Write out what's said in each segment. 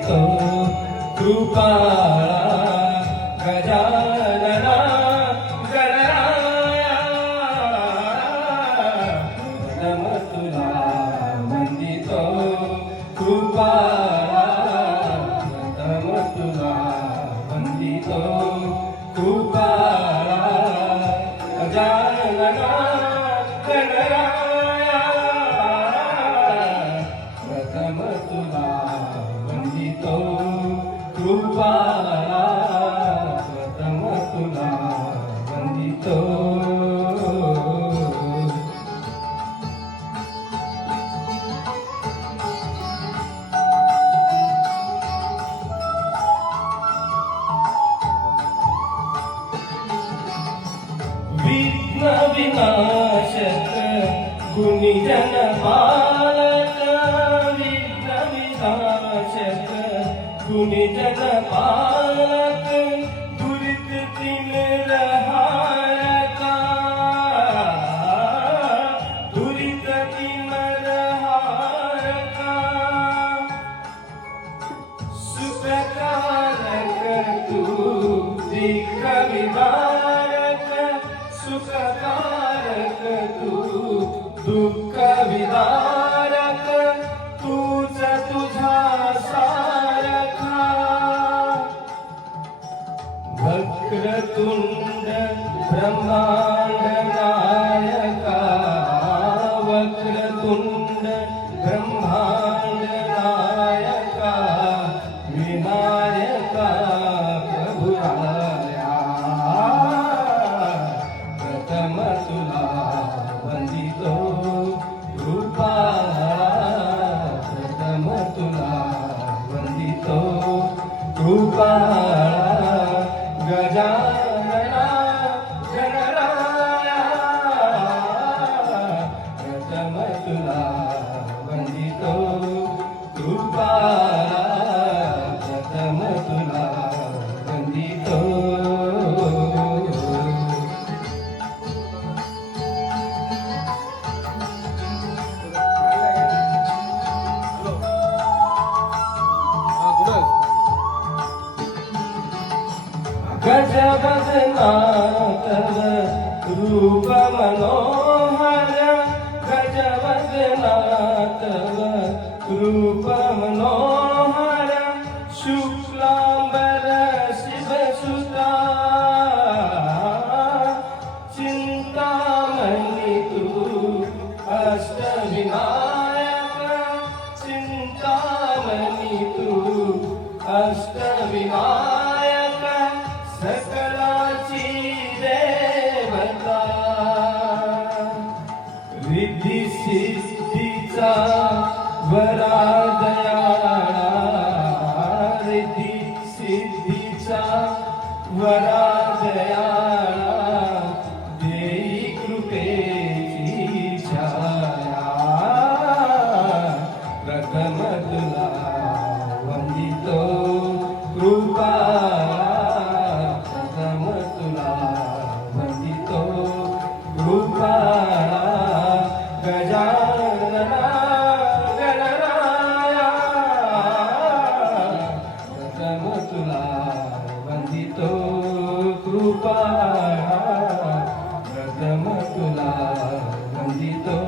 वंदितो कृपाळा गजानना गणराया नम तुला वंदितो कृपाळा नम तुला वंदितो कृपाळा गजानना गणराया प्रथम तुला वंदितो कृपाळा प्रथम तुला वंदितो विघ्न विनाशक गुणीजन पालक विघ्न विनाशक गुणीजन पालक दुरित तीन रहारका दुरित तीन रहारका सुखकारक तू दिक्ख विदारक सुखकारक तू दुःख विदारक तूच तुझा सारखा वक्रतुंड ब्रह्मांड नायका वक्रतुंड ब्रह्मांड नायका विनायका प्रभुराया प्रथम तुला वंदितो कृपाळा प्रथम तुला वंदितो कृपाळा गजानना गणराया प्रथम तुला वंदितो कृपाळा प्रथम तुला वंदितो गजवदना तव रूप मनोहर गजवदना तव रूप मनोहर शुक्लांबर शिवसुता चिंतामणि तू अष्टविनायक चिंतामणि तू अष्टविनायक सकलाची देवता रिद्धी सिद्धीचा वरादयाळा रिद्धी सिद्धीचा वरादयाळा देई कृपेची छाया प्रथम तुला वंदितो कृपाळा प्रथम तुला वंदितो कृपाळा गजानना गणराया प्रथम तुला वंदितो कृपाळा प्रथम तुला वंदितो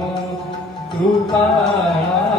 कृपाळा